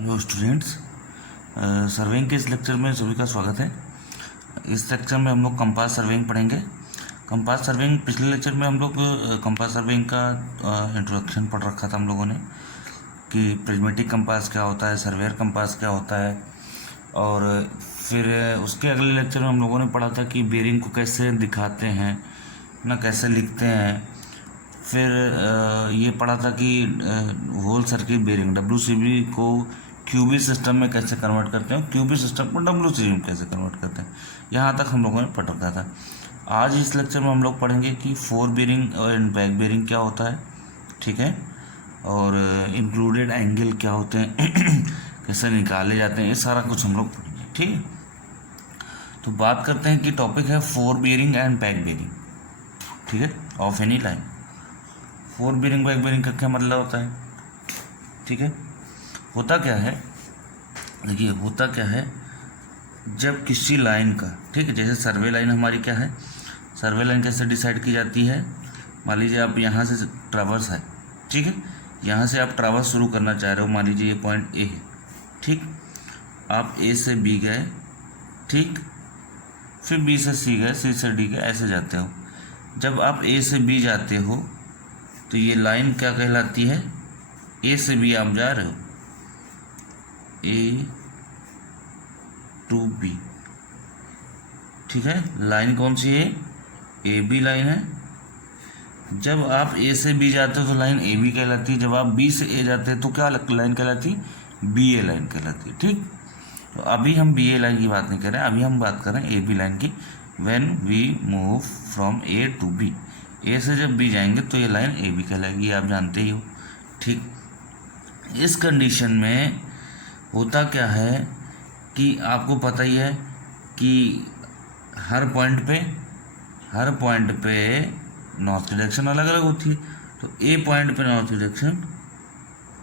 Hello students, surveying के इस lecture में सभी का स्वागत है। इस लेक्चर में हम लोग कंपास सर्वेइंग पढ़ेंगे। कंपास सर्वेइंग पिछले लेक्चर में हम लोग कंपास सर्वेइंग का इंट्रोडक्शन पढ़ रखा था हम लोगों ने कि प्रिज्मेटिक कंपास क्या होता है, सर्वेयर कंपास क्या होता है। और फिर उसके अगले लेक्चर में हम लोगों ने पढ़ा था कि बेरिंग को कैसे दिखाते हैं ना, कैसे लिखते हैं। फिर ये पढ़ा था कि होल सर्किट बेरिंग WCB को क्यूबी सिस्टम में कैसे कन्वर्ट करते हैं, क्यूबी सिस्टम को WCB में कैसे कन्वर्ट करते हैं। यहाँ तक हम लोगों ने पढ़ रखा था। आज इस लेक्चर में हम लोग पढ़ेंगे कि फोर बेरिंग और बैक बेरिंग क्या होता है, ठीक है, और इंक्लूडेड एंगल क्या होते हैं कैसे निकाले जाते हैं, ये सारा कुछ हम लोग पढ़ेंगे, ठीक है। तो बात करते हैं कि टॉपिक है fore bearing and back bearing, ठीक है, of any line. Fore bearing back bearing का क्या मतलब होता है, ठीक है। होता क्या है, देखिए होता क्या है, जब किसी लाइन का, ठीक है, जैसे सर्वे लाइन हमारी क्या है, सर्वे लाइन कैसे डिसाइड की जाती है। मान लीजिए आप यहाँ से ट्रावर्स है, ठीक है, यहाँ से आप ट्रावर्स शुरू करना चाह रहे हो, मान लीजिए ये पॉइंट ए है, ठीक। आप ए से बी गए, ठीक, फिर बी से सी गए, सी से डी गए, ऐसे जाते हो। जब आप ए से बी जाते हो तो ये लाइन क्या कहलाती है, ए से बी आप जा रहे हो, ए टू बी, ठीक है। लाइन कौन सी है, ए बी लाइन है। जब आप ए से बी जाते हो तो लाइन ए बी कहलाती है। जब आप बी से ए जाते हैं तो क्या लाइन कहलाती है, बी ए लाइन कहलाती है, ठीक। तो अभी हम बी ए लाइन की बात नहीं कर रहे हैं, अभी हम बात कर रहे हैं ए बी लाइन की। When we move from A to B, A से जब बी जाएंगे तो ये लाइन ए बी कहलाएगी, आप जानते ही हो, ठीक। इस कंडीशन में होता क्या है कि आपको पता ही है कि हर पॉइंट पे नॉर्थ डायरेक्शन अलग अलग होती है। तो ए पॉइंट पे नॉर्थ डायरेक्शन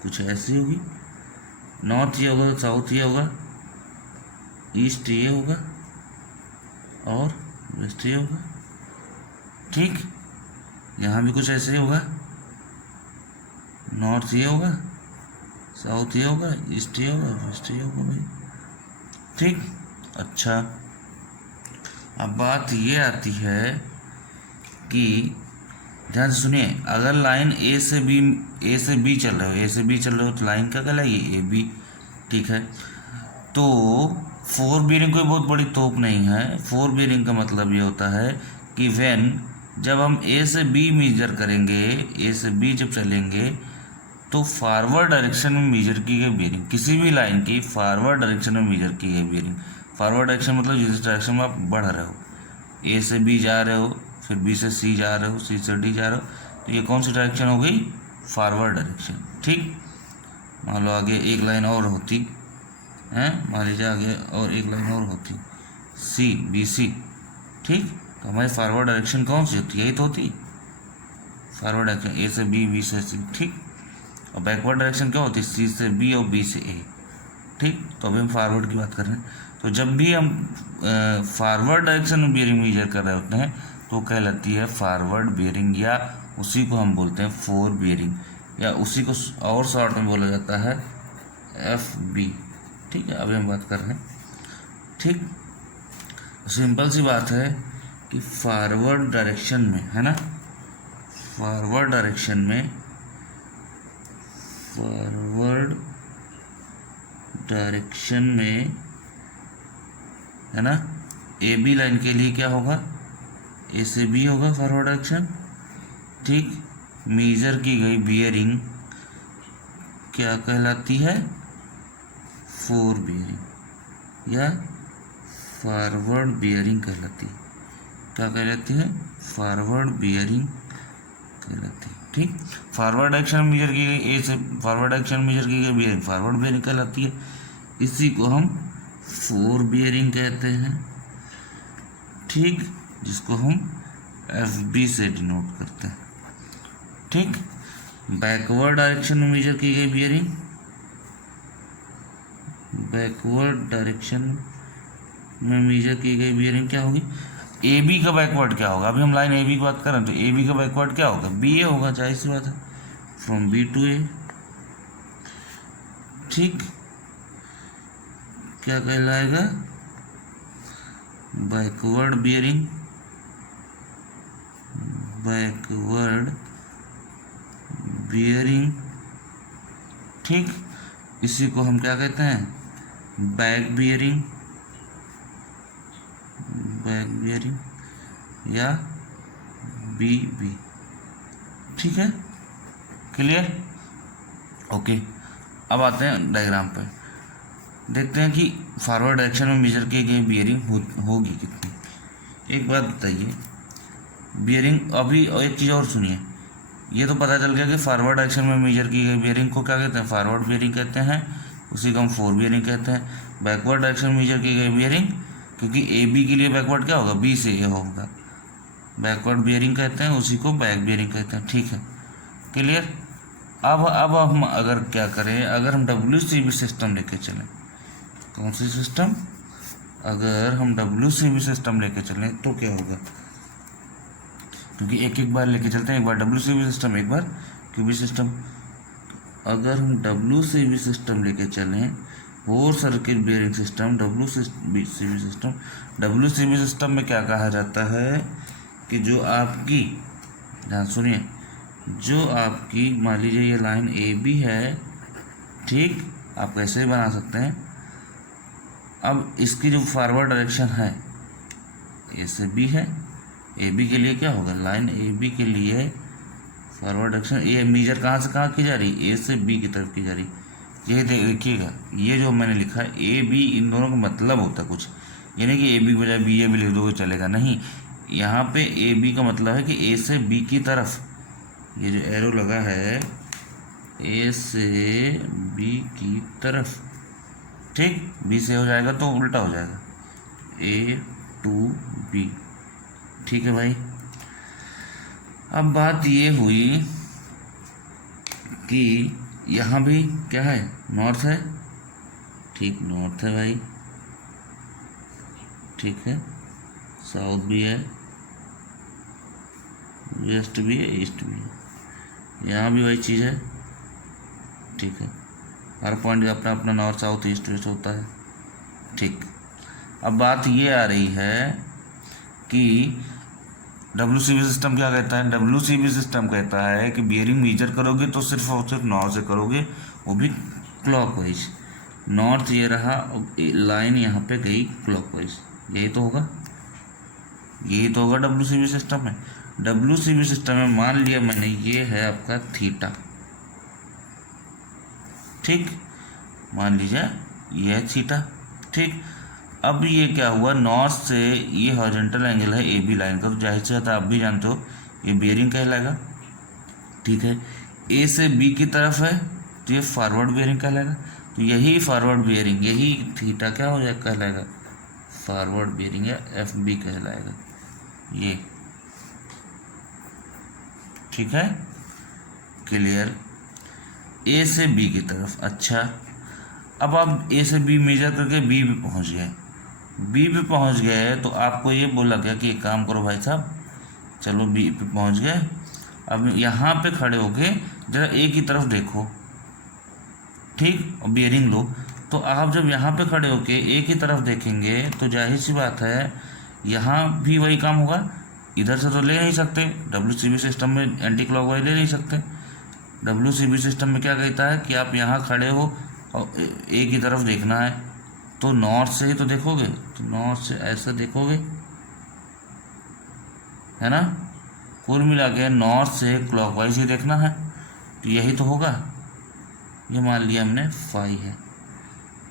कुछ ऐसी होगी, नॉर्थ ये होगा तो साउथ ये होगा, ईस्ट ये होगा और वेस्ट ये होगा, ठीक। यहाँ भी कुछ ऐसे ही होगा, नॉर्थ ये होगा, साउथ ये होगा, ईस्ट ये होगा, वेस्ट ये होगा भाई, ठीक। अच्छा, अब बात ये आती है कि ध्यान से सुनिए, अगर लाइन ए से बी चल रहे हो तो लाइन क्या कहलाएगी, ए बी, ठीक है। तो फोर बेरिंग कोई बहुत बड़ी तोप नहीं है। फोर बेरिंग का मतलब ये होता है कि जब हम ए से बी मेजर करेंगे, ए से बी जब चलेंगे तो फॉरवर्ड डायरेक्शन में मेजर की गई बेरिंग, किसी भी लाइन की फॉरवर्ड डायरेक्शन में मेजर की गई बेरिंग। फॉरवर्ड डायरेक्शन मतलब जिस डायरेक्शन में आप बढ़ रहे हो, ए से बी जा रहे हो, फिर बी से सी जा रहे हो, सी से डी जा रहे हो, तो ये कौन सी डायरेक्शन हो गई, फॉरवर्ड डायरेक्शन, ठीक। मान लो आगे एक लाइन और होती है, मान लीजिए आगे और एक लाइन और होती, सी बी सी, ठीक, तो हमारी फॉरवर्ड डायरेक्शन कौन सी होती है, यही तो होती फॉरवर्ड डायरेक्शन, ए से बी से सी, ठीक। और बैकवर्ड डायरेक्शन क्या होती है, सी से बी और बी से ए, ठीक। तो अभी हम फॉरवर्ड की बात कर रहे हैं। तो जब भी हम फॉरवर्ड डायरेक्शन में बेरिंग मेजर कर रहे होते हैं तो कहलाती है फॉरवर्ड बेरिंग, या उसी को हम बोलते हैं फोर बेरिंग, या उसी को और शॉर्ट में बोला जाता है FB, ठीक है। अभी हम बात कर रहे हैं, ठीक। सिंपल सी बात है कि फॉरवर्ड डायरेक्शन में है ना, फॉरवर्ड डायरेक्शन में है ना, ए बी लाइन के लिए क्या होगा, ए से बी होगा फॉरवर्ड डायरेक्शन, ठीक। मेजर की गई बियरिंग क्या कहलाती है, फोर बियरिंग या फॉरवर्ड बियरिंग कहलाती है। क्या कहलाती है, फॉरवर्ड बियरिंग कहलाती है, ठीक। फॉरवर्ड डायरेक्शन मेजर की गई, ए से फॉरवर्ड डायरेक्शन मेजर की गई बियरिंग फॉरवर्ड बियरिंग कहलाती है। इसी को हम फोर बियरिंग कहते हैं, ठीक, जिसको हम FB से डिनोट करते हैं, ठीक। बैकवर्ड डायरेक्शन में मेजर की गई बियरिंग, बैकवर्ड डायरेक्शन में मेजर की गई बियरिंग क्या होगी, ए बी का बैकवर्ड क्या होगा। अभी हम लाइन ए बी की बात करें तो ए बी का बैकवर्ड क्या होगा, बी ए होगा, जाहिर सी बात है, फ्रॉम बी टू ए, ठीक। क्या कहलाएगा? Backward bearing. बैकवर्ड बियरिंग, ठीक। इसी को हम क्या कहते हैं? Back bearing. बैक बियरिंग या बी, ठीक है। क्लियर? ओके। अब आते हैं डायग्राम पर, देखते हैं कि फॉरवर्ड डायरेक्शन में मेजर की गई बियरिंग होगी कितनी। एक बात बताइए, बियरिंग अभी एक चीज़ और सुनिए, ये तो पता चल गया कि फॉरवर्ड डायरेक्शन में मेजर की गई बियरिंग को क्या कहते हैं? फॉरवर्ड बियरिंग कहते हैं, उसी को हम फोर बियरिंग कहते हैं। बैकवर्ड डायरेक्शन में मेजर की गई बियरिंग, क्योंकि ए बी के लिए बैकवर्ड क्या होगा? बी से ए होगा, बैकवर्ड बियरिंग कहते हैं, उसी को बैक बियरिंग कहते हैं, ठीक है। क्लियर? अब हम अगर क्या करें, अगर हम WCB सिस्टम लेके चलें, कौन सी सिस्टम? अगर हम WCB सिस्टम लेके चलें तो क्या होगा? क्योंकि एक एक बार लेके चलते हैं, एक बार WCB सिस्टम, एक बार QB सिस्टम। अगर हम WCB सिस्टम लेके चलें, four circuit bearing system, WCB system. WCB system में क्या कहा जाता है कि जो आपकी, ध्यान सुनिए, जो आपकी मान लीजिए ये लाइन AB है, ठीक, आप ऐसे ही बना सकते हैं। अब इसकी जो फॉरवर्ड डायरेक्शन है A से B है, AB के लिए क्या होगा? लाइन AB के लिए फॉरवर्ड डायरेक्शन, ये मेजर कहाँ से कहाँ की जा रही? A से B की तरफ की जा रही। यही देखिएगा, ये जो मैंने लिखा है AB, इन दोनों का मतलब होता है कुछ, यानी कि AB की बजाय BA भी लिख दोगे चलेगा, नहीं। यहाँ पे AB का मतलब है कि A से B की तरफ, ये जो एरो लगा है A से B की तरफ, ठीक। B से हो जाएगा तो उल्टा हो जाएगा, A to B, ठीक है भाई। अब बात ये हुई कि यहाँ भी क्या है? नॉर्थ है, ठीक, नॉर्थ है भाई, ठीक है। साउथ भी है, वेस्ट भी है, ईस्ट भी है, यहाँ भी वही चीज़ है, ठीक है। हर पॉइंट अपना अपना नॉर्थ साउथ ईस्ट वेस्ट होता है, ठीक। अब बात ये आ रही है कि WCB सिस्टम क्या कहता है? WCB सिस्टम कहता है कि बियरिंग मेजर करोगे तो सिर्फ और सिर्फ नॉर्थ से करोगे, वो भी क्लॉकवाइज। नॉर्थ ये रहा, लाइन यहाँ पे गई क्लॉकवाइज, यही तो होगा, यही तो होगा WCB सिस्टम में। WCB सिस्टम में मान लिया मैंने, ये है आपका थीटा, ठीक, मान लीजिए ये है थीटा, ठीक। अब ये क्या हुआ? नॉर्थ से ये हॉरिजॉन्टल एंगल है AB लाइन का, तो जाहिर सी बात है आप भी जानते हो ये बियरिंग कहलाएगा, ठीक है। A से B की तरफ है तो ये फॉरवर्ड बियरिंग कहलाएगा, तो यही फॉरवर्ड बियरिंग, यही थीटा क्या हो जाएगा? कहलाएगा फॉरवर्ड बियरिंग या FB कहलाएगा, ये, ठीक है। क्लियर? A से B की तरफ, अच्छा। अब आप A से B मेजर करके B पे पहुंच गए, B पे पहुंच गए तो आपको ये बोला गया कि एक काम करो भाई साहब, चलो B पे पहुंच गए, अब यहाँ पे खड़े होके जरा A की तरफ देखो, ठीक, और बियरिंग लो। तो आप जब यहाँ पे खड़े होके A की तरफ देखेंगे तो जाहिर सी बात है यहाँ भी वही काम होगा, इधर से तो ले नहीं सकते, WCB सिस्टम में एंटी क्लॉकवाइज ले नहीं सकते। WCB सिस्टम में क्या कहता है कि आप यहाँ खड़े हो और A की तरफ देखना है, तो नॉर्थ से ही तो देखोगे, तो नॉर्थ से ऐसे देखोगे, है ना। कुल मिला के नॉर्थ से क्लॉकवाइज ही देखना है, तो यही तो होगा। ये मान लिया हमने फाई है।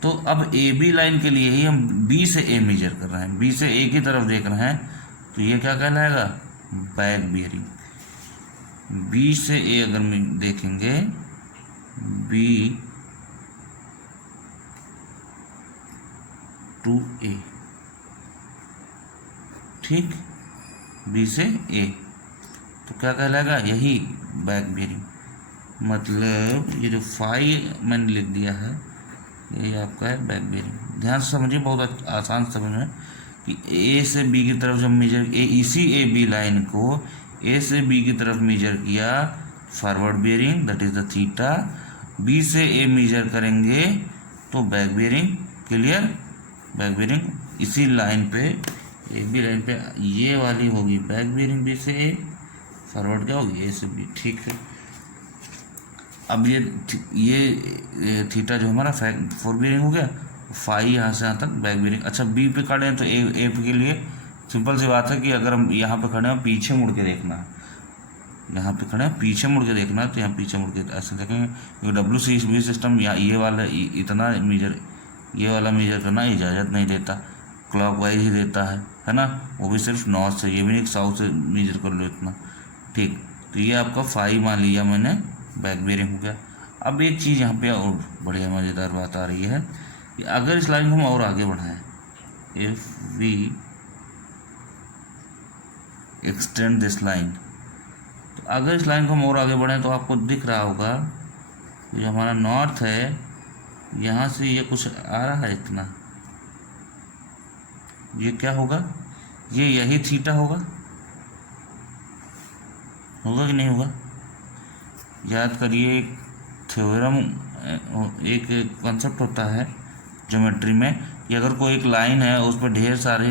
तो अब AB लाइन के लिए ही हम B से A मेजर कर रहे हैं, B से A की तरफ देख रहे हैं, तो ये क्या कहलाएगा? Back bearing. B से A अगर देखेंगे, B to A, ठीक, B से A, तो क्या कहलाएगा? यही बैक बियरिंग। मतलब ये जो फाई मैंने लिख दिया है यही आपका है बैक बियरिंग। ध्यान से समझिए, बहुत आसान समझ में कि A से B की तरफ जब मेजर, इसी AB लाइन को A से B की तरफ मेजर किया, forward bearing, that is the theta. B से A मेजर करेंगे तो back bearing. Clear? Back bearing इसी लाइन पे, ए बी लाइन पे ये वाली होगी बैक बेरिंग, बी से ए, फॉरवर्ड क्या होगी, ए से बी। ठीक है, अब ये थीटा जो हमारा फोर बेरिंग हो गया, फाई यहाँ से यहाँ तक बैक बेरिंग। अच्छा बी पे खड़े हैं तो ए के लिए सिंपल सी बात है कि अगर हम यहाँ पे खड़े हैं पीछे मुड़ के देखना है, यहाँ पे खड़े हैं पीछे मुड़ के देखना है तो यहाँ पीछे मुड़ के ऐसे देखेंगे, क्योंकि WCB सिस्टम या ये वाला इतना मीजर, ये वाला मीजर करना इजाज़त नहीं देता, क्लॉकवाइज ही देता है ना, वो भी सिर्फ नॉर्थ से, ये भी नहीं साउथ से मीजर कर लो इतना। ठीक, तो ये आपका फाई मान लिया मैंने, बैक बेरिंग हो गया। अब एक चीज़ यहाँ पे और बढ़िया मज़ेदार बात आ रही है कि अगर इस लाइन को हम और आगे बढ़ाएं, if we extend this line, तो अगर इस लाइन को हम और आगे बढ़ें तो आपको दिख रहा होगा जो हमारा नॉर्थ है, यहाँ से ये कुछ आ रहा है इतना, ये क्या होगा, ये यही थीटा होगा, होगा कि नहीं होगा? याद करिए, एक थ्योरम, एक कॉन्सेप्ट होता है ज्योमेट्री में कि अगर कोई एक लाइन है उस पर ढेर सारे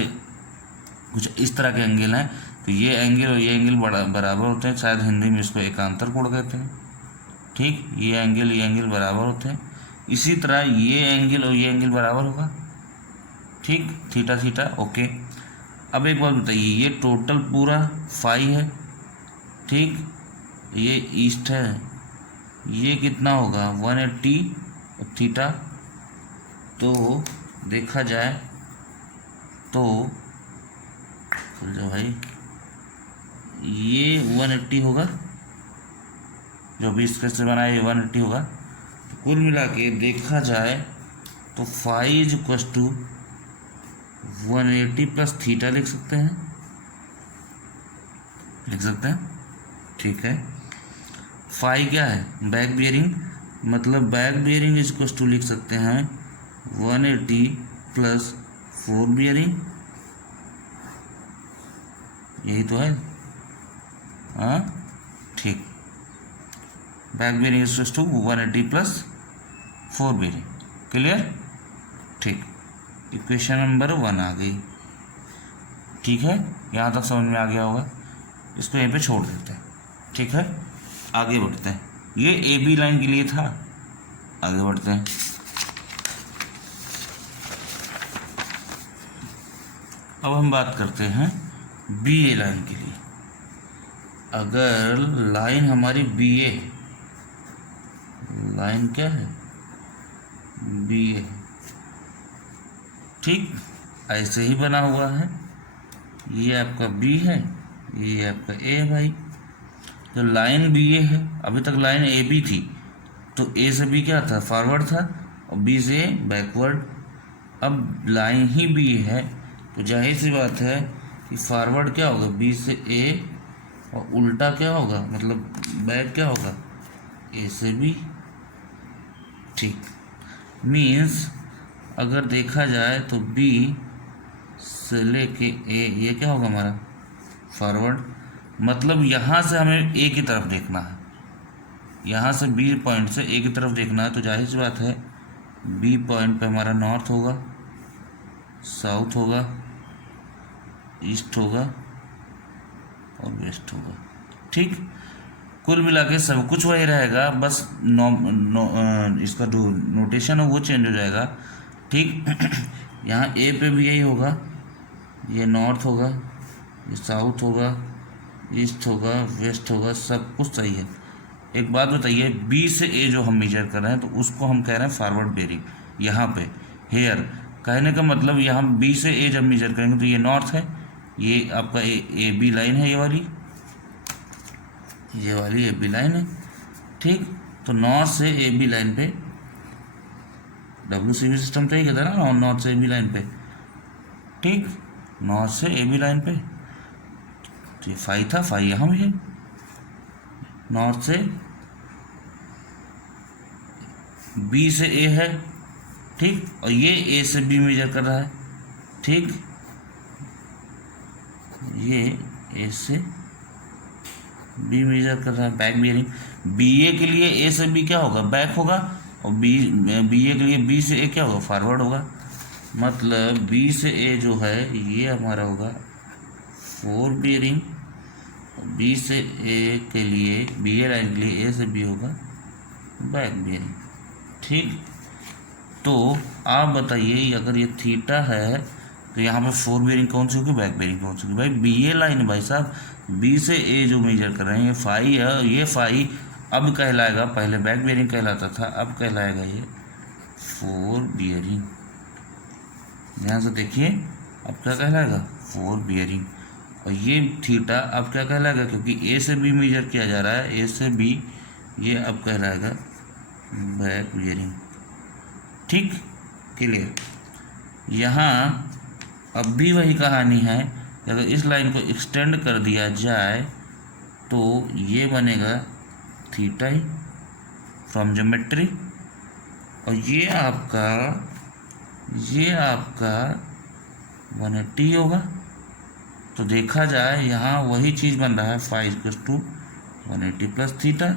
कुछ इस तरह के एंगल हैं, तो ये एंगल और ये एंगल बराबर होते हैं, शायद हिंदी में इसको एकांतर कोण कहते हैं। ठीक, ये एंगल बराबर होते हैं, इसी तरह ये एंगल और ये एंगल बराबर होगा। ठीक, थीटा थीटा ओके। अब एक बात बताइए, ये टोटल पूरा फाई है, ठीक, ये ईस्ट है, ये कितना होगा 180 थीटा, तो देखा जाए तो खुल जाओ भाई, ये 180 होगा, जो भी इसके से बना है ये 180 होगा। तो कुल मिला के देखा जाए तो phi is equal to 180 plus theta लिख सकते हैं, ठीक है। फाई क्या है, बैक बियरिंग, मतलब back bearing is equal to लिख सकते हैं 180 प्लस फोर बियरिंग, यही तो है, हाँ ठीक, back bearing is equal to 180 plus fore bearing. Clear? ठीक, इक्वेशन नंबर 1 आ गई। ठीक है, यहाँ तक समझ में आ गया होगा, इसको यहीं पे छोड़ देते हैं। ठीक है, आगे बढ़ते हैं, ये ए बी लाइन के लिए था, आगे बढ़ते हैं। अब हम बात करते हैं बी ए लाइन के लिए। अगर लाइन हमारी बी ए, लाइन क्या है, बी ए, ठीक, ऐसे ही बना हुआ है, ये आपका बी है, ये आपका ए है भाई। तो लाइन बी ए है, अभी तक लाइन ए बी थी, तो ए से बी क्या था, फॉरवर्ड था, और बी से ए बैकवर्ड। अब लाइन ही बी है तो जाहिर सी बात है कि फॉरवर्ड क्या होगा, बी से ए, और उल्टा क्या होगा, मतलब बैक क्या होगा, ए से बी। ठीक, मीन्स अगर देखा जाए तो बी से लेके ए, ये क्या होगा हमारा फॉरवर्ड, मतलब यहाँ से हमें ए की तरफ देखना है, यहाँ से बी पॉइंट से ए की तरफ देखना है, तो जाहिर सी बात है बी पॉइंट पे हमारा नॉर्थ होगा, साउथ होगा, ईस्ट होगा और वेस्ट होगा। ठीक, कुल मिला के सब कुछ वही रहेगा, बस इसका जो नोटेशन है वो चेंज हो जाएगा। ठीक, यहाँ ए पे भी यही होगा, ये नॉर्थ होगा, ये साउथ होगा, ईस्ट होगा, वेस्ट होगा, सब कुछ सही है। एक बात बताइए, बी से ए जो हम मेजर कर रहे हैं तो उसको हम कह रहे हैं फॉरवर्ड बेरिंग। यहाँ पे हेयर कहने का मतलब, यहाँ बी से ए जब मेजर करेंगे तो ये नॉर्थ है, ये आपका ए बी लाइन है, ये वाली ए बी लाइन है। ठीक, तो नॉर्थ से ए बी लाइन पे, WCB सिस्टम तो ही कहता है ना, नॉर्थ से ए बी लाइन पे। ठीक, नॉर्थ से ए बी लाइन पे, तो ये फाई था, फाई यहाँ भी है, नॉर्थ से बी से ए है। ठीक, और ये ए से बी मेजर कर रहा है। ठीक, ये ए से बी मेजर कर रहा है, बैक बियरिंग। बी ए के लिए ए से बी क्या होगा, बैक होगा, और बी ए के लिए बी से ए क्या होगा, फॉरवर्ड होगा। मतलब बी से ए जो है ये हमारा होगा 4 बियरिंग, बी से ए के लिए, बी ए लाइन के लिए ए से बी होगा बैक बियरिंग। ठीक, तो आप बताइए अगर ये थीटा है तो यहाँ पे 4 बियरिंग कौन सी होगी, बैक बियरिंग कौन सी होगी? भाई बी ए लाइन, भाई साहब बी से ए जो मेजर कर रहे हैं ये फाई है, ये फाई अब कहलाएगा, पहले बैक बियरिंग कहलाता था, अब कहलाएगा ये 4 बियरिंग। ध्यान से देखिए, अब क्या कहलाएगा 4 बियरिंग। और ये थीटा अब क्या कहलाएगा, क्योंकि ए से बी मेजर किया जा रहा है, ए से बी, ये अब कहलाएगा बैक बियरिंग। ठीक, क्लियर। यहाँ अब भी वही कहानी है, अगर इस लाइन को एक्सटेंड कर दिया जाए तो ये बनेगा थीटा ही फ्रॉम ज्योमेट्री, और ये आपका 180 होगा। तो देखा जाए यहाँ वही चीज़ बन रहा है, phi equals to 180 plus theta,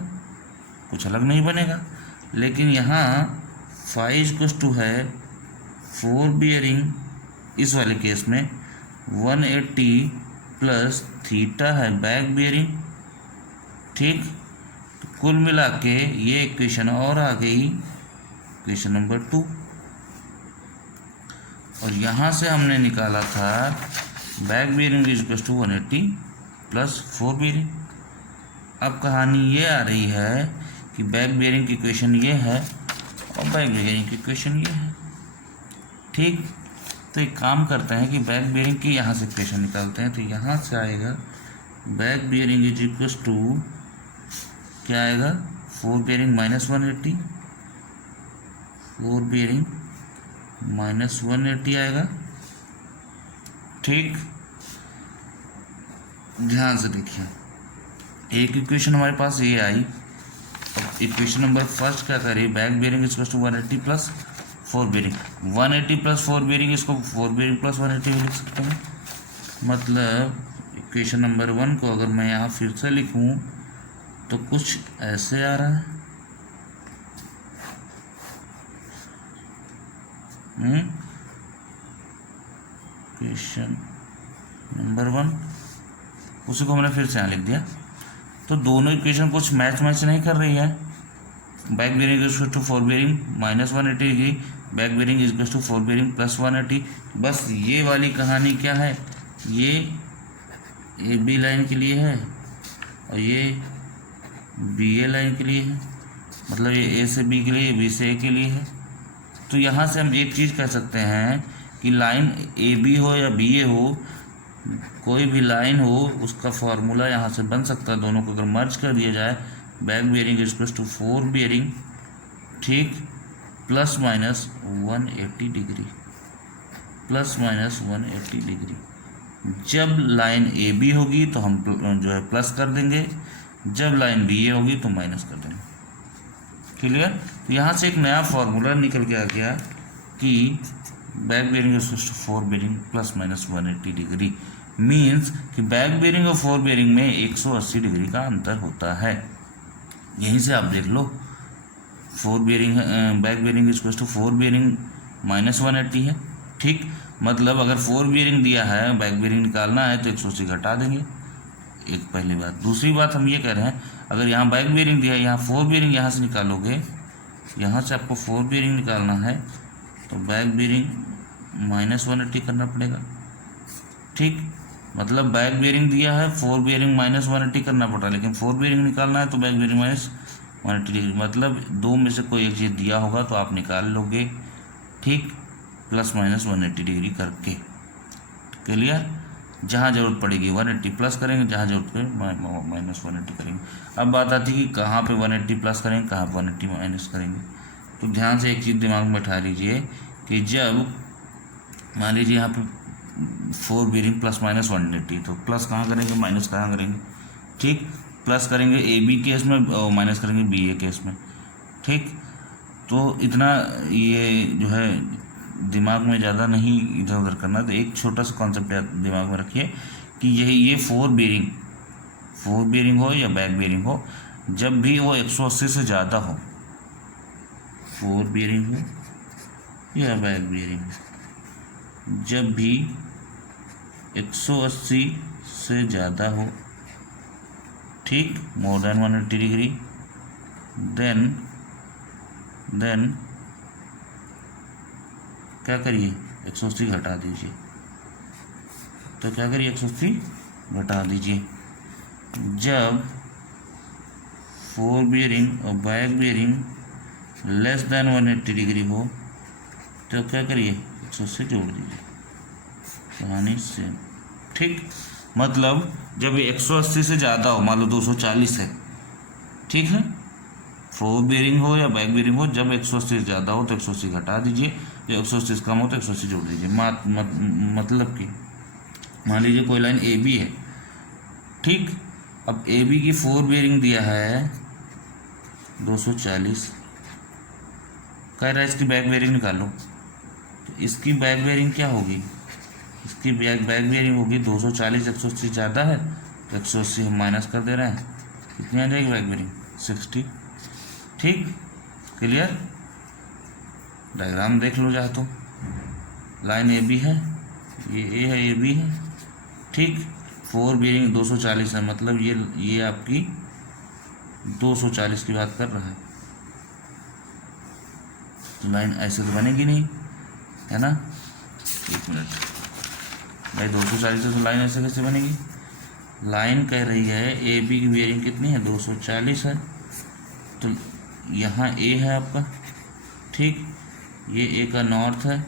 कुछ अलग नहीं बनेगा। लेकिन यहाँ फाई इक्वल्स टू है 4 बियरिंग, इस वाले केस में 180 प्लस थीटा है बैक बियरिंग। ठीक, तो कुल मिला के ये इक्वेशन और आ गई, इक्वेशन नंबर 2। और यहाँ से हमने निकाला था back bearing is equal to 180 plus 4 bearing. अब कहानी ये आ रही है कि बैक बियरिंग की इक्वेशन ये है और बैक बियरिंग की इक्वेशन ये है। ठीक, तो एक काम करते हैं कि बैक बियरिंग की यहाँ से इक्वेशन निकालते हैं। तो यहाँ से आएगा back bearing is equal to, क्या आएगा 4 बियरिंग माइनस 180, 4 बियरिंग माइनस 180 आएगा। ठीक, ध्यान से देखिए, एक इक्वेशन हमारे पास ये आई। अब इक्वेशन नंबर फर्स्ट क्या करें, back bearing is equal to 180 plus 4 bearing, 180 plus 4 bearing, इसको 4 बियरिंग प्लस 180 भी लिख सकते हैं। मतलब इक्वेशन नंबर 1 को अगर मैं यहाँ फिर से लिखूँ तो कुछ ऐसे आ रहा है। इक्वेशन नंबर 1, उसी को हमने फिर से यहाँ लिख दिया। तो दोनों इक्वेशन कुछ मैच नहीं कर रही है। Back bearing is equal to 4 bearing minus 180 degree, back bearing is equal to 4 bearing plus 180। बस ये वाली कहानी क्या है, ये ए बी लाइन के लिए है और ये बी ए लाइन के लिए है, मतलब ये ए से बी के लिए, बी से ए के लिए है। तो यहाँ से हम एक चीज़ कह सकते हैं कि लाइन ए बी हो या बी ए हो, कोई भी लाइन हो, उसका फॉर्मूला यहाँ से बन सकता है। दोनों को अगर मर्ज कर दिया जाए, back bearing is equal to 4 bearing, ठीक, plus minus 180 degree, plus minus 180 degree. जब लाइन ए बी होगी तो हम जो है प्लस कर देंगे, जब लाइन बी ए होगी तो माइनस कर देंगे। क्लियर। तो यहाँ से एक नया फॉर्मूला निकल के आ गया कि back bearing is equal to 4 bearing plus minus 180 degree, means कि बैक बियरिंग और 4 बियरिंग में 180 डिग्री का अंतर होता है। यहीं से आप देख लो, 4 bearing back bearing is equal to 4 bearing minus 180 है। ठीक, मतलब अगर 4 बियरिंग दिया है, बैक बियरिंग निकालना है तो 180 घटा देंगे, एक पहली बात। दूसरी बात हम ये कह रहे हैं, अगर यहाँ बैक बियरिंग दिया है, यहाँ 4 बियरिंग यहाँ से निकालोगे, यहाँ से आपको 4 बियरिंग निकालना है तो बैक बियरिंग माइनस 180 करना पड़ेगा। ठीक, मतलब बैक बियरिंग दिया है, 4 बियरिंग माइनस 180 करना पड़ रहा है, लेकिन 4 बियरिंग निकालना है तो बैक बियरिंग माइनस 180 डिग्री, मतलब दो में से कोई एक चीज़ दिया होगा तो आप निकाल लोगे। ठीक, प्लस माइनस 180 डिग्री करके। क्लियर। जहाँ ज़रूरत पड़ेगी 180 प्लस करेंगे, जहाँ ज़रूरत पड़े माइनस 180 करेंगे। अब बात आती है कि कहाँ पे 180 प्लस करेंगे, कहाँ पे 180 माइनस करेंगे। तो ध्यान से एक चीज़ दिमाग में बैठा लीजिए कि जब मान लीजिए यहाँ पे 4 बियरिंग प्लस माइनस 180, तो प्लस कहाँ करेंगे, माइनस कहाँ करेंगे। ठीक, प्लस करेंगे ए बी केस में और माइनस करेंगे बी ए केस में। ठीक, तो इतना ये जो है दिमाग में ज़्यादा नहीं इधर उधर करना। तो एक छोटा सा कॉन्सेप्ट दिमाग में रखिए कि ये 4 बियरिंग हो या बैक बियरिंग हो, जब भी वो 180 से ज़्यादा हो, 4 बियरिंग हो या बैक बियरिंग हो, जब भी 180 से ज़्यादा हो, ठीक, मोर देन 180 डिग्री, देन क्या करिए, 180 घटा दीजिए। तो क्या करिए, 180 घटा दीजिए। जब फोर बियरिंग और back bearing less than 180 degree हो तो क्या करिए, 180 जोड़ दीजिए। कहानी सेम, ठीक। मतलब जब ये 180 से ज़्यादा हो, मान लो 240 है, ठीक है, फोर बियरिंग हो या बैक बियरिंग हो, जब 180 से ज़्यादा हो तो 180 घटा दीजिए, जब 180 से कम हो तो 180 जोड़ दीजिए। मतलब कि मान लीजिए कोई लाइन ए बी है, ठीक। अब ए बी की फोर बियरिंग दिया है 240, कह रहा है इसकी बैक बियरिंग निकालो। तो इसकी बैक बियरिंग क्या होगी, इसकी बैक बियरिंग होगी 240, 180 ज़्यादा है तो 180 हम माइनस कर दे रहे हैं, कितनी आ जाएगी बैक बियरिंग, 60, ठीक। क्लियर, डायग्राम देख लो चाहे तो, लाइन ए बी है, ये ए है, ए बी है, ठीक। फोर बियरिंग 240 है, मतलब ये आपकी 240 की बात कर रहा है। तो लाइन ऐसे तो बनेगी नहीं, है ना। एक मिनट भाई, 240 है तो लाइन ऐसे कैसे बनेगी। लाइन कह रही है ए बी की बियरिंग कितनी है, 240 है। तो यहाँ ए है आपका, ठीक, ये ए का नॉर्थ है,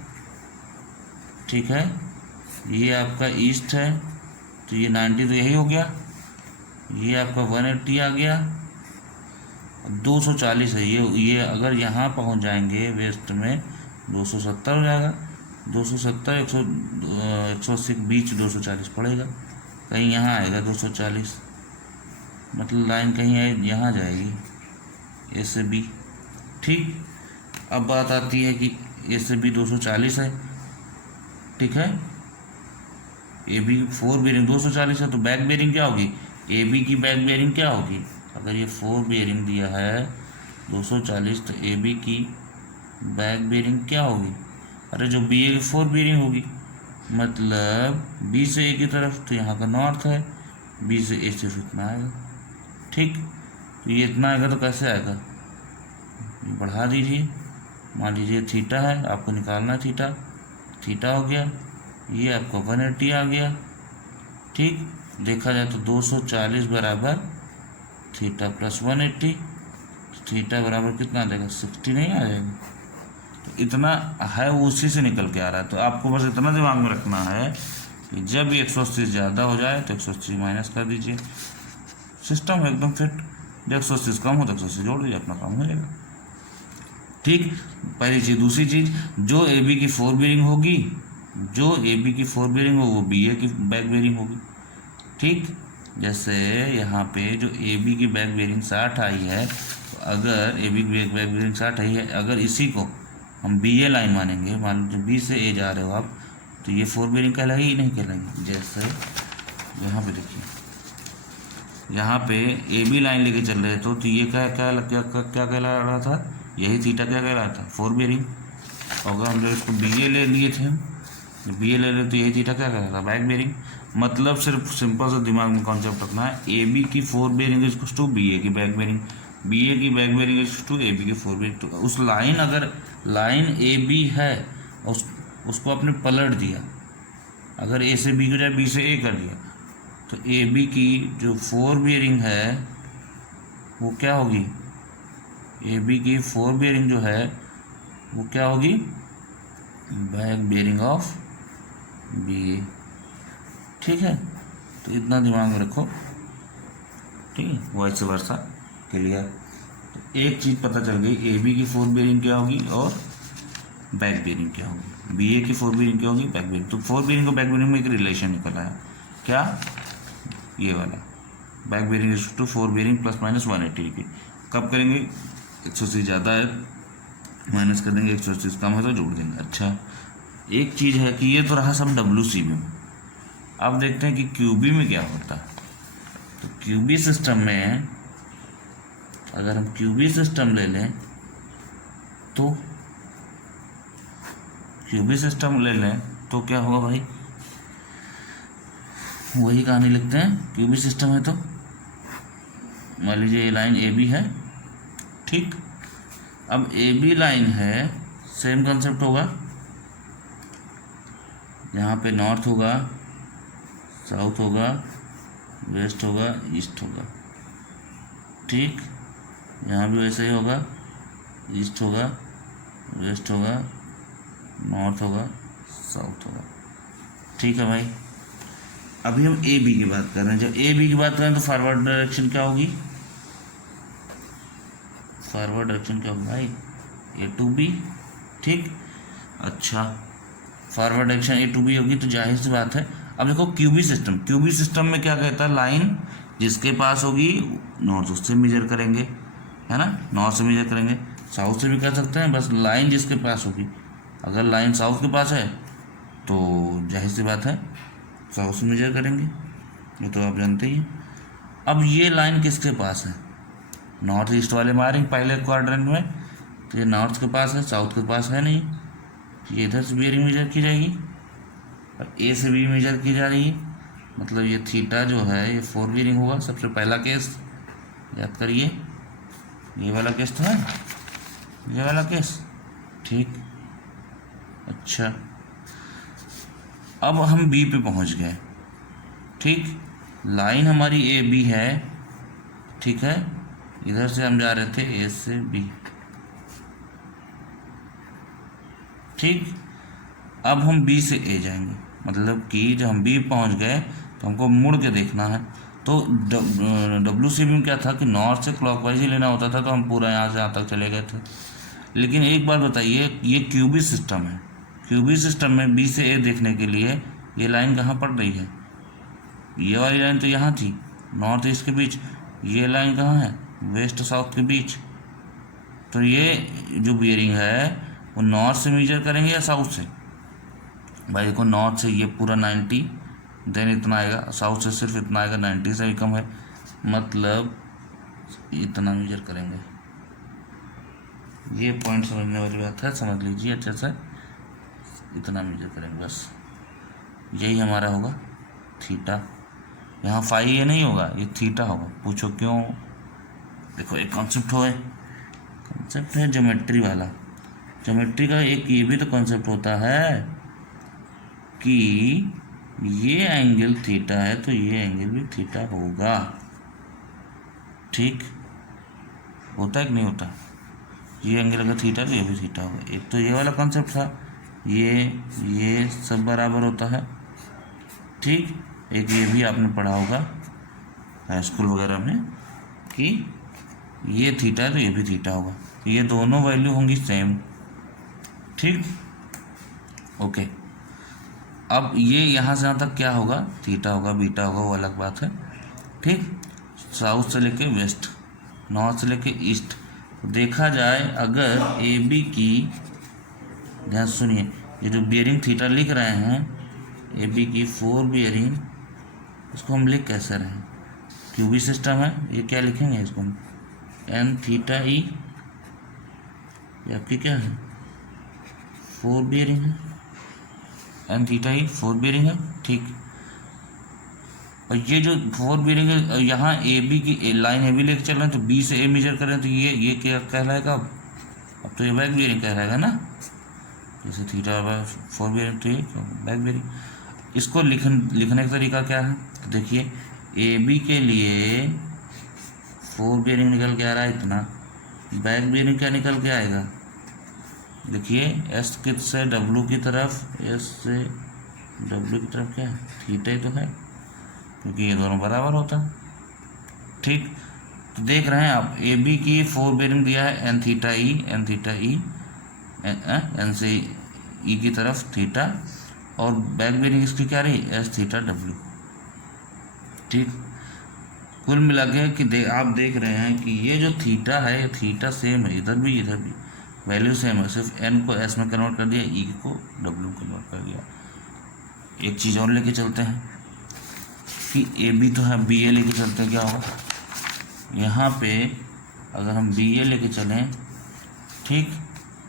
ठीक है, ये आपका ईस्ट है, तो ये 90 तो यही हो गया, ये आपका 180 आ गया, 240 है, ये अगर यहाँ पहुँच जाएंगे वेस्ट में 270 हो जाएगा, 270 180 के बीच 240 पड़ेगा, कहीं यहाँ आएगा 240, मतलब लाइन कहीं यहाँ जाएगी ए से बी, ठीक। अब बात आती है कि ए से बी 240 है, ठीक है, ए बी फोर बियरिंग 240 है, तो बैक बियरिंग क्या होगी, ए बी की बैक बियरिंग क्या होगी, अगर ये फोर बियरिंग दिया है 240 तो ए बी की बैक बियरिंग क्या होगी, अरे जो बी ए की फोर बियरिंग होगी, मतलब बी से ए की तरफ, तो यहाँ का नॉर्थ है, बी से ए सिर्फ इतना आएगा, ठीक। तो ये इतना आएगा तो कैसे आएगा, बढ़ा दीजिए, मान लीजिए थीटा है, आपको निकालना है थीटा, थीटा हो गया, ये आपका 180 आ गया, ठीक। देखा जाए तो 240 बराबर थीटा प्लस 180, थीटा बराबर कितना आ जाएगा, 60 नहीं आ जाएगा। तो इतना है वो उसी से निकल के आ रहा है। तो आपको बस इतना दिमाग में रखना है कि जब ये 180 ज़्यादा हो जाए तो 180 माइनस कर दीजिए, सिस्टम एकदम फिट। जब 180 कम हो तो 180 जोड़ दीजिए, अपना काम हो जाएगा, ठीक। पहली चीज़। दूसरी चीज़, जो ए बी की फोर बियरिंग होगी, जो ए बी की फोर बियरिंग हो वो बी ए की बैक बियरिंग होगी, ठीक। जैसे यहाँ पे जो ए बी की बैक बियरिंग 60 आई है, तो अगर ए बी की बैक बियरिंग 60 आई है, अगर इसी को हम बी ए लाइन मानेंगे, मान लो बी से ए जा रहे हो आप, तो ये फोर बियरिंग कहलाएगी ही नहीं कहलाएगी। जैसे यहाँ पे देखिए, यहाँ पे ए बी लाइन लेके चल रहे तो ये क्या क्या क्या क्या कहला रहा था, यही थीटा क्या कह रहा था, फोर बियरिंग। अगर हम लोग इसको बी ए ले लिए थे, बी ए ले रहे तो यही थीटा क्या कह रहा था, बैक बियरिंग। मतलब सिर्फ सिंपल सा दिमाग में कॉन्सेप्ट रखना है, ए बी की fore bearing is to B A की बैक बियरिंग, बी ए की back bearing is to A B की फोर बियरिंग। तो उस लाइन, अगर लाइन ए बी है, उसको आपने पलट दिया, अगर ए से बी को जाए बी से ए कर दिया, तो ए बी की जो फोर बियरिंग है वो क्या होगी, ए बी की फोर बियरिंग जो है वो क्या होगी, बैक बियरिंग ऑफ बी ए, ठीक है। तो इतना दिमाग में रखो, ठीक है, वाइस वर्सा, क्लियर। तो एक चीज़ पता चल गई, ए बी की फोर बियरिंग क्या होगी और बैक बियरिंग क्या होगी, बी ए की फोर बियरिंग क्या होगी, बैक बियरिंग। तो फोर बियरिंग को बैक बियरिंग में एक रिलेशन निकल आया, क्या, ये वाला, back bearing is to fore bearing plus minus 180 degree. कब करेंगे, 180 ज़्यादा है माइनस कर देंगे, 180 कम है तो जोड़ देंगे। अच्छा, एक चीज़ है कि ये तो रहा सब WCB में। अब देखते हैं कि QB में क्या होता है। तो QB सिस्टम में अगर हम QB सिस्टम ले लें, तो QB सिस्टम ले लें तो क्या होगा भाई, वही कहानी लिखते हैं। क्यूबिक सिस्टम है तो मान लीजिए ये लाइन ए बी है, ठीक। अब ए बी लाइन है, सेम कंसेप्ट होगा, यहाँ पे नॉर्थ होगा, साउथ होगा, वेस्ट होगा, ईस्ट होगा, ठीक। यहाँ भी वैसे ही होगा, ईस्ट होगा, वेस्ट होगा, नॉर्थ होगा, साउथ होगा, ठीक है भाई। अभी हम ए बी की बात कर रहे हैं। जब ए बी की बात करें तो फॉरवर्ड डायरेक्शन क्या होगी, फॉरवर्ड डायरेक्शन क्या होगी भाई, ए टू बी, ठीक। अच्छा, forward direction A to B होगी तो जाहिर सी बात है। अब देखो क्यूबिक सिस्टम, क्यूबिक सिस्टम में क्या कहता है, लाइन जिसके पास होगी नॉर्थ उससे मेजर करेंगे, है ना, नॉर्थ से मेजर करेंगे, साउथ से भी कर सकते हैं, बस लाइन जिसके पास होगी। अगर लाइन साउथ के पास है तो जाहिर सी बात है साउथ से मेजर करेंगे, ये तो आप जानते ही हैं। अब ये लाइन किसके पास है, नॉर्थ ईस्ट वाले मारेंगे पहले क्वाड्रेंट में, तो ये नॉर्थ के पास है, साउथ के पास है नहीं, ये इधर से बेयरिंग मेजर की जाएगी और ए से भी मेजर की जा रही है, मतलब ये थीटा जो है ये 4 बेयरिंग होगा। सबसे पहला केस याद करिए, ये वाला केस था, ये वाला केस, ठीक। अच्छा, अब हम बी पे पहुंच गए, ठीक। लाइन हमारी ए बी है, ठीक है, इधर से हम जा रहे थे ए से बी, ठीक। अब हम बी से ए जाएंगे, मतलब कि जब हम बी पहुंच गए तो हमको मुड़ के देखना है। तो डब्ल्यू सी बी में क्या था कि नॉर्थ से क्लॉकवाइज ही लेना होता था, तो हम पूरा यहाँ से यहाँ तक चले गए थे। लेकिन एक बात बताइए, ये क्यूबिक सिस्टम है, क्यूबिक सिस्टम में बी से ए देखने के लिए ये लाइन कहाँ पड़ रही है, ये वाली लाइन तो यहाँ थी नॉर्थ ईस्ट के बीच, ये लाइन कहाँ है, वेस्ट साउथ के बीच। तो ये जो बियरिंग है वो नॉर्थ से मेजर करेंगे या साउथ से, भाई देखो नॉर्थ से ये पूरा 90, देन इतना आएगा, साउथ से सिर्फ इतना आएगा, 90 से भी कम है, मतलब इतना मेजर करेंगे। ये पॉइंट समझने वाली बात है, समझ लीजिए अच्छे से, इतना मेजर करेंगे बस, यही हमारा होगा थीटा। यहाँ फाई ये नहीं होगा, ये थीटा होगा। पूछो क्यों, देखो एक कॉन्सेप्ट है ज्योमेट्री वाला, ज्योमेट्री का एक ये भी तो कॉन्सेप्ट होता है कि ये एंगल थीटा है तो ये एंगल भी थीटा होगा, ठीक। होता है कि नहीं होता, ये एंगल अगर थीटा तो ये भी थीटा होगा। एक तो ये वाला कॉन्सेप्ट था, ये सब बराबर होता है, ठीक। एक ये भी आपने पढ़ा होगा हाई स्कूल वगैरह में कि ये थीटा है तो ये भी थीटा होगा, तो ये दोनों वैल्यू होंगी सेम, ठीक। ओके, अब ये यहाँ से यहाँ तक क्या होगा, थीटा होगा, बीटा होगा, वो अलग बात है, ठीक। साउथ से लेके वेस्ट, नॉर्थ से लेके ईस्ट। देखा जाए अगर ए बी की, ध्यान सुनिए, ये जो बियरिंग थीटा लिख रहे हैं ए बी की 4 बियरिंग, इसको हम लिख कैसे रहे हैं, क्यूबिक सिस्टम है, ये क्या लिखेंगे इसको हम एन थीटा ई, ये आपकी क्या है 4 बियरिंग है, एन थीटा ई 4 बियरिंग है, ठीक। और ये जो 4 बियरिंग है, यहाँ ए बी की लाइन ए बी लेके चल रहे हैं, तो बी से ए मेजर कर रहे हैं, तो ये क्या कहलाएगा, अब तो ये बैक बियरिंग कहलाएगा ना, जैसे थीटा 4 बियरिंग तो ये बैक बियरिंग। इसको लिखने का तरीका क्या है, तो देखिए ए बी के लिए 4 बियरिंग निकल के आ रहा है इतना, बैक बियरिंग क्या निकल के आएगा, देखिए एस से डब्लू की तरफ, एस से डब्लू की तरफ क्या है, थीटा ही तो है, क्योंकि ये दोनों बराबर होता है, ठीक। तो देख रहे हैं आप ए बी की 4 बेरिंग दिया है एन थीटा ई, एन से ई की तरफ थीटा, और बैक बेरिंग इसकी क्या रही एस थीटा डब्ल्यू, ठीक। कुल मिला के कि आप देख रहे हैं कि ये जो थीटा है ये थीटा सेम है, इधर भी वैल्यू सेम है, सिर्फ एन को एस में कन्वर्ट कर दिया, ई को डब्ल्यू कन्वर्ट कर दिया। एक चीज़ और लेके चलते हैं कि ए बी तो है, बी ए लेके चलते हैं, क्या होगा यहाँ पे, अगर हम बी ए लेके चलें, ठीक,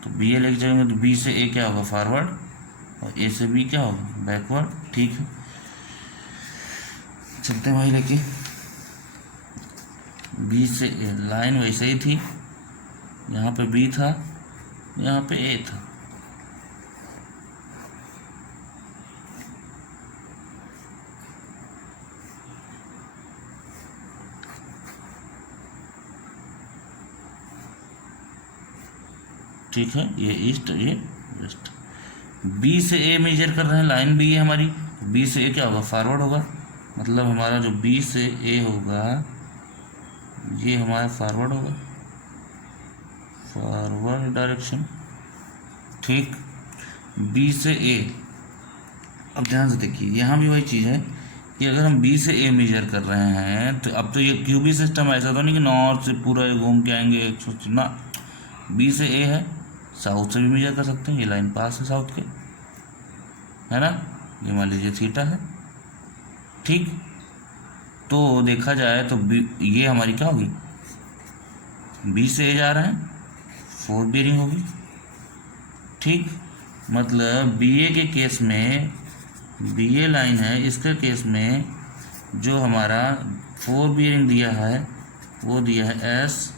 तो बी ए लेके चलेंगे तो बी से ए क्या होगा फॉरवर्ड, और ए से बी क्या होगा, बैकवर्ड। ठीक है, चलते हैं भाई लेके। बी से ए, लाइन वैसे ही थी, यहाँ पे बी था, यहाँ पे ए था। ठीक है, ये ईस्ट, ये वेस्ट। बी से ए मेजर कर रहे हैं, लाइन बी है हमारी। बी से ए क्या होगा, फॉरवर्ड होगा। मतलब हमारा जो बी से ए होगा ये हमारा फॉरवर्ड होगा, फॉरवर्ड डायरेक्शन। ठीक, बी से ए। अब ध्यान से देखिए, यहाँ भी वही चीज़ है कि अगर हम बी से ए मेजर कर रहे हैं तो अब तो ये क्यूबी सिस्टम, ऐसा तो नहीं कि नॉर्थ से पूरा घूम के आएंगे ना। बी से ए है, साउथ से भी मेजर कर सकते हैं। ये लाइन पास है साउथ के, है ना। ये मान लीजिए थीटा है। ठीक, तो देखा जाए तो ये हमारी क्या होगी, बी से ए जा रहे हैं, 4 बेरिंग होगी। ठीक, मतलब बी ए के केस में, बी ए लाइन है, इसके केस में जो हमारा 4 बेरिंग दिया है वो दिया है एस,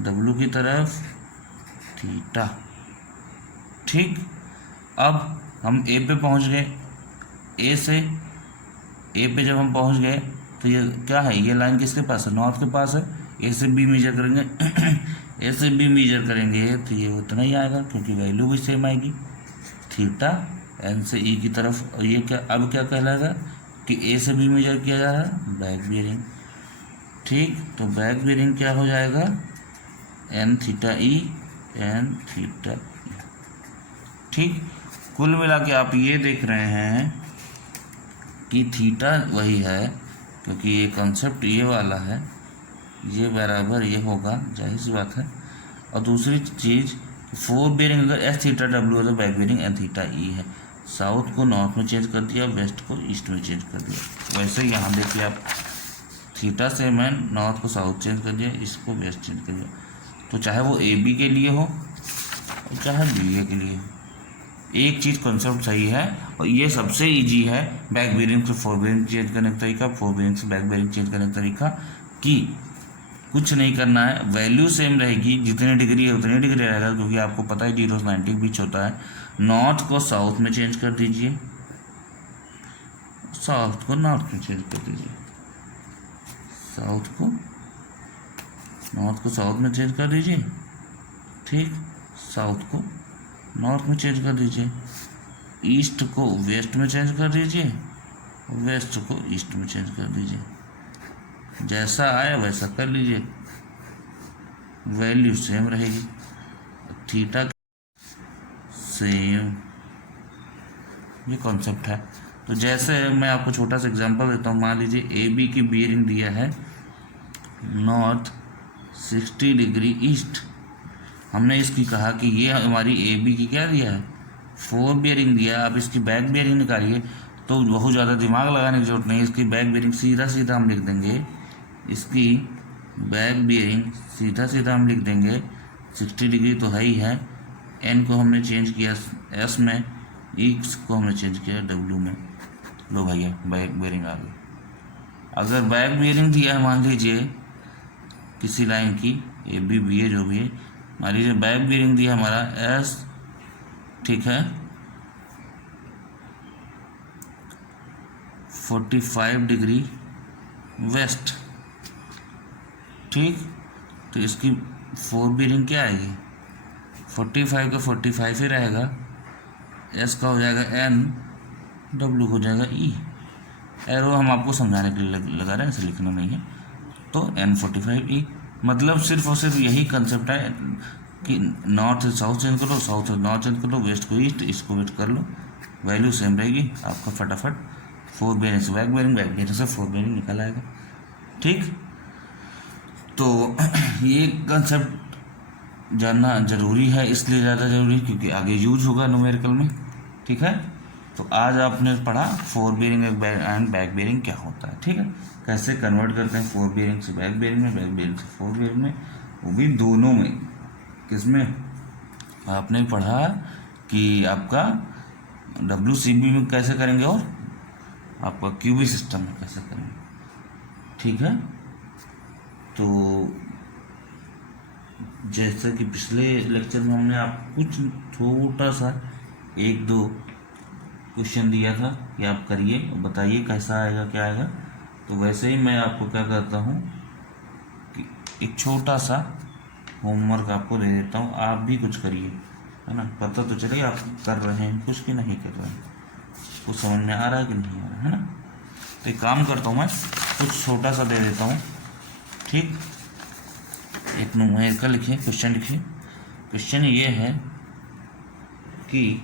डब्लू की तरफ थीटा। ठीक, अब हम ए पे पहुंच गए। ए से ए पे जब हम पहुंच गए तो ये क्या है, ये लाइन किसके पास है, नॉर्थ के पास है। ए से बी मेजर करेंगे, ए से बी मेजर करेंगे तो ये उतना ही आएगा क्योंकि वैल्यू भी सेम आएगी, थीटा एन से ई की तरफ। और ये क्या, अब क्या कहलाएगा कि ए से बी मेजर किया जा रहा है, बैक बेरिंग। ठीक, तो बैक बेरिंग क्या हो जाएगा, N theta E, N theta E. ठीक, कुल मिला के आप ये देख रहे हैं कि थीटा वही है क्योंकि ये कंसेप्ट ये वाला है, ये बराबर ये होगा, जाहिर सी बात है। और दूसरी चीज़, 4 बेरिंग अगर एस थीटा डब्ल्यू है तो back bearing N theta E है। साउथ को नॉर्थ में चेंज कर दिया, वेस्ट को ईस्ट में चेंज कर दिया। वैसे ही यहाँ देखिए आप, थीटा से मैं नॉर्थ को साउथ चेंज कर दिया, इसको वेस्ट चेंज कर दिया। तो चाहे वो ए बी के लिए हो और चाहे बी ए के लिए हो, एक चीज़ कंसेप्ट सही है। और ये सबसे इजी है, बैक बेरिंग से 4 बेरिंग चेंज करने का तरीका, 4 बेरिंग से बैक बेरिंग चेंज करने का तरीका, कि कुछ नहीं करना है, वैल्यू सेम रहेगी, जितनी डिग्री है उतनी डिग्री रहेगा क्योंकि आपको पता है 0 से 90 के बीच होता है। नॉर्थ को साउथ में चेंज कर दीजिए, साउथ को नॉर्थ में चेंज कर दीजिए, साउथ को नॉर्थ को साउथ में चेंज कर दीजिए। ठीक, साउथ को नॉर्थ में चेंज कर दीजिए, ईस्ट को वेस्ट में चेंज कर दीजिए, वेस्ट को ईस्ट में चेंज कर दीजिए। जैसा आए वैसा कर लीजिए, वैल्यू सेम रहेगी, थीटा सेम। ये कॉन्सेप्ट है। तो जैसे मैं आपको छोटा सा एग्जांपल देता हूँ, मान लीजिए ए बी की बेरिंग दिया है नॉर्थ 60 डिग्री ईस्ट। हमने इसकी कहा कि ये हमारी ए बी की क्या दिया है, 4 बेरिंग दिया। आप इसकी बैक बेरिंग निकालिए तो बहुत ज़्यादा दिमाग लगाने की जरूरत नहीं है, इसकी बैक बेरिंग सीधा सीधा हम लिख देंगे, इसकी बैक बेरिंग सीधा सीधा हम लिख देंगे। 60 डिग्री तो है ही है, एन को हमने चेंज किया एस में, ई को हमने चेंज किया डब्ल्यू में। लो भैया बैक बेरिंग आ गई। अगर बैक बेरिंग दिया है मान लीजिए किसी लाइन की, ए बी बी ए जो भी है, मान लीजिए बैक बेरिंग दिया हमारा एस, ठीक है, 45 डिग्री वेस्ट। ठीक, तो इसकी 4 बेरिंग क्या आएगी, 45 का 45 ही रहेगा, एस का हो जाएगा एन, डब्ल्यू हो जाएगा ई। एरो हम आपको समझाने के लिए लगा रहे हैं, ऐसे लिखना नहीं है। तो एन 45 ई, मतलब सिर्फ और सिर्फ यही कंसेप्ट है कि नॉर्थ से साउथ चेंज कर लो, साउथ से नॉर्थ चेंज कर लो, वेस्ट को ईस्ट, इसको वेस्ट कर लो, वैल्यू सेम रहेगी आपका। फटाफट 4 बेरिंग से बैक बेरिंग, बैक बेरिंग से 4 बेरिंग निकल आएगा। ठीक, तो ये कंसेप्ट जानना ज़रूरी है, इसलिए ज़्यादा ज़रूरी क्योंकि आगे यूज होगा न्यूमेरिकल में। ठीक है, तो आज आपने पढ़ा 4 बेरिंग एंड बैक बेरिंग क्या होता है। ठीक है, कैसे कन्वर्ट करते हैं 4 बेरिंग से बैक बेरिंग में, बैक बेरिंग से 4 बेरिंग में, वो भी दोनों में। किसमें आपने पढ़ा कि आपका WCB में कैसे करेंगे और आपका क्यूबी सिस्टम में कैसे करेंगे, ठीक है। तो जैसा कि पिछले लेक्चर में हमने आपको कुछ छोटा सा 1-2 क्वेश्चन दिया था कि आप करिए, बताइए कैसा आएगा क्या आएगा, तो वैसे ही मैं आपको क्या करता हूँ कि एक छोटा सा होमवर्क आपको दे देता हूँ, आप भी कुछ करिए, है ना। पता तो चले आप कर रहे हैं कुछ कि नहीं कर रहे हैं, कुछ समझ में आ रहा है कि नहीं आ रहा है ना। तो एक काम करता हूँ, मैं कुछ छोटा सा दे देता हूँ, ठीक। एक न्यूमेरिकल लिखिए, क्वेश्चन लिखिए। क्वेश्चन ये है कि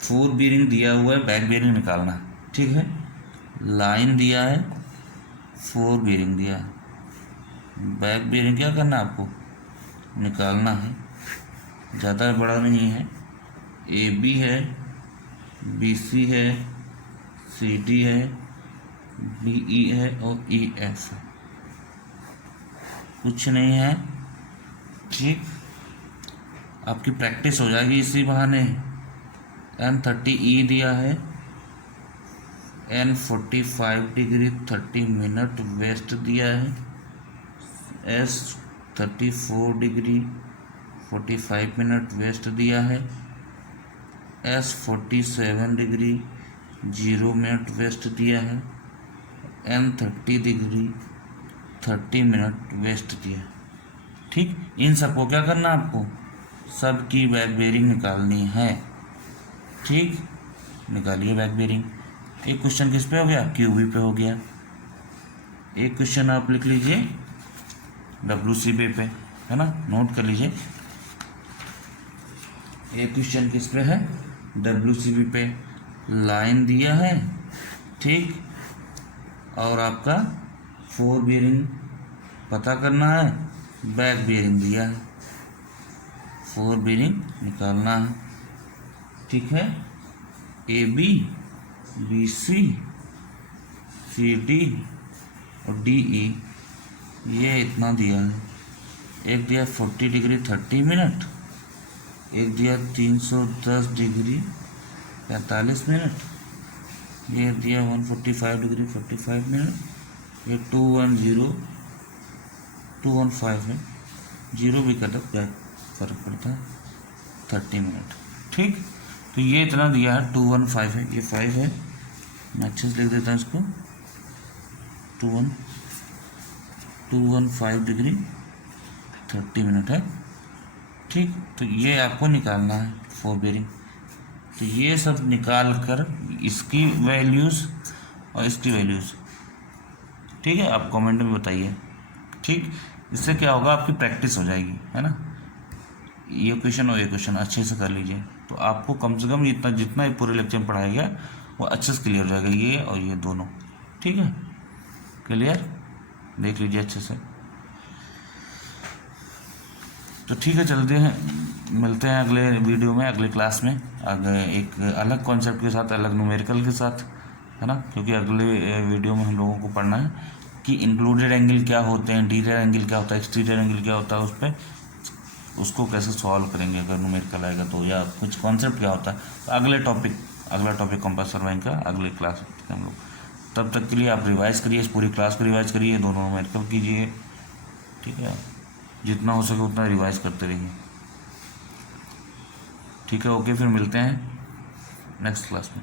4 बीरिंग दिया हुआ है, बैक बीरिंग निकालना, ठीक है। लाइन दिया है, 4 बीरिंग दिया है, बैक बीरिंग क्या करना है आपको, निकालना है। ज़्यादा बड़ा नहीं है, AB है, BC है, CD है, DE है और EF है, कुछ नहीं है, ठीक। आपकी प्रैक्टिस हो जाएगी इसी बहाने। N30E दिया है, N 45 डिग्री 30 मिनट वेस्ट दिया है, S 34 डिग्री 45 मिनट वेस्ट दिया है, S 47 डिग्री 0 मिनट वेस्ट दिया है, N 30 डिग्री 30 मिनट वेस्ट दिया है, ठीक। इन सबको क्या करना है आपको, सबकी बैक बेरिंग निकालनी है, ठीक। निकालिए बैक बेरिंग। एक क्वेश्चन किस पे हो गया, क्यूबी पे हो गया। एक क्वेश्चन आप लिख लीजिए WCB पे, है ना, नोट कर लीजिए। एक क्वेश्चन किस पे है, WCB पे। लाइन दिया है, ठीक, और आपका 4 बीरिंग पता करना है, बैक बीरिंग दिया है, 4 बीरिंग निकालना है, ठीक है। AB BC CD और DE ये इतना दिया है। एक दिया 40 डिग्री 30 मिनट, एक दिया 310 डिग्री 45 मिनट, ये दिया 145 डिग्री 45 मिनट, ये 215 है, 0 भी कटक बैक फर्क पड़ता है 30 मिनट, ठीक। तो ये इतना दिया है, 215 है, ये 5 है, मैं अच्छे से लिख देता हूँ इसको, 215 डिग्री 30 मिनट है, ठीक। तो ये आपको निकालना है 4 बेरिंग। तो ये सब निकाल कर इसकी वैल्यूज़ और इसकी वैल्यूज़, ठीक है, आप कमेंट में बताइए, ठीक। इससे क्या होगा, आपकी प्रैक्टिस हो जाएगी, है ना। ये क्वेश्चन और ये क्वेश्चन अच्छे से कर लीजिए, तो आपको कम से कम जितना जितना ये पूरे लेक्चर में पढ़ाया गया वो अच्छे से क्लियर हो जाएगा, ये और ये दोनों, ठीक है। क्लियर, देख लीजिए अच्छे से। तो ठीक है, चलते हैं, मिलते हैं अगले वीडियो में, अगले क्लास में, अगले एक अलग कॉन्सेप्ट के साथ, अलग न्यूमेरिकल के साथ, है ना। क्योंकि अगले वीडियो में हम लोगों को पढ़ना है कि इंक्लूडेड एंगल क्या होते हैं, इंटीरियर एंगल क्या होता है, एक्सटीरियर एंगल क्या होता है, उस पर उसको कैसे सॉल्व करेंगे अगर न्यूमेरिकल आएगा तो, या कुछ कॉन्सेप्ट क्या होता है। तो अगला टॉपिक कंपास सर्वाइंग का अगले क्लास में हम लोग। तब तक के लिए आप रिवाइज़ करिए, इस पूरी क्लास को रिवाइज़ करिए, दोनों न्यूमेरिकल कीजिए, ठीक है। जितना हो सके उतना रिवाइज़ करते रहिए, ठीक है। ओके, फिर मिलते हैं नेक्स्ट क्लास में।